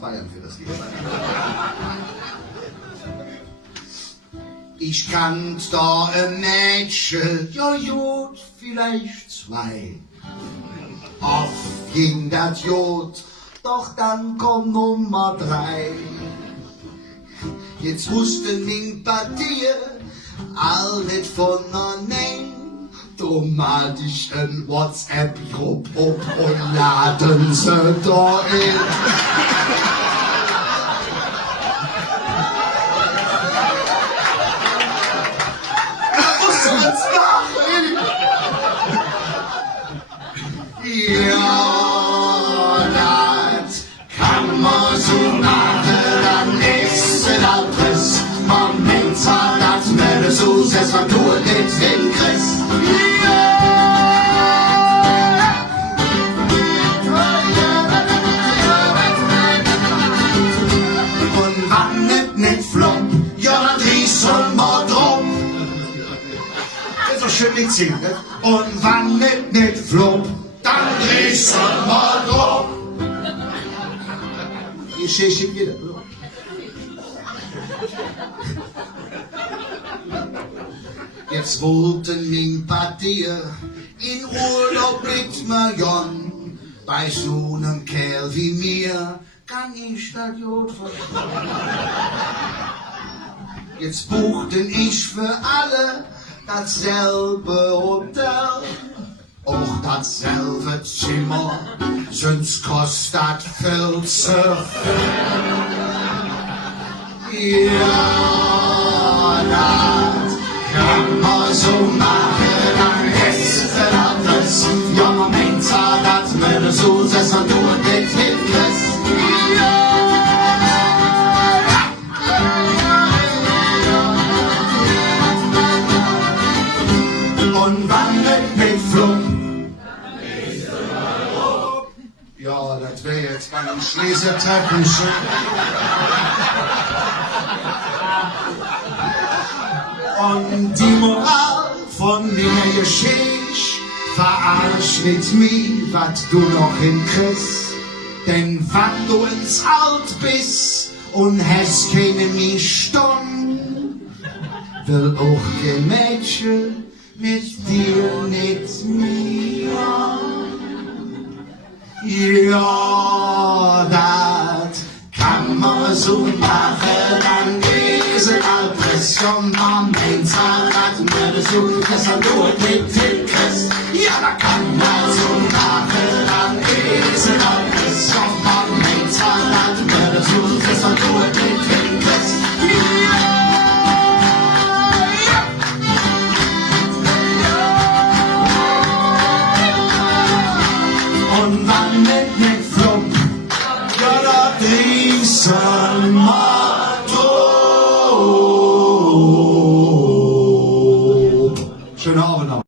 Bayern für das Lied. Ich kannt da ein Mädchen, ja Jod, vielleicht zwei. Auf ging das Jod, doch dann kommt Nummer 3. Jetzt wusste min Partie all nicht von nein. Drum hat ich ein WhatsApp-Grupp und laden sie da in. Ja, das kann man so machen, dann ist es alles. Moment, das wäre so, selbst wenn du nicht hinkriegst. Und wann nicht flop, ja, dann drehst du mal drum. Das ist doch schön nicht singen, ne? Und wann nicht flop, dann drehst du mal drum. Ich stehe wieder. Jetzt wollten min Partie in Urlaub mit Marion. Bei so einem Kerl wie mir kann ich das Jod verstehen. Jetzt buchten ich für alle dasselbe Hotel. Auch dasselbe Zimmer, sonst kostet viel zu viel. Ja, das kann man so machen, dann ist es alles. Ja, Moment, das würde so sein, dass du nicht hinkriegst. Und wann nicht mit Flug? Ja, das wäre jetzt ganz Leserteppiche. Und die Moral von der Geschichte, verarsch nicht mich, was du noch hinkriegst. Denn wann du ins Alt bist und hast keine mich Stunde, will auch kein Mädchen mit dir nicht mehr. Ja, das kann man so machen, dann ist es alles schon am Zahnrad, würde so, dass du nicht hinkriegst. Ja, da kann man so machen, dann ist es alles schon am Zahnrad, würde so, dass du nicht hinkriegst. Und wann nicht flop, ja, da drehst du mal.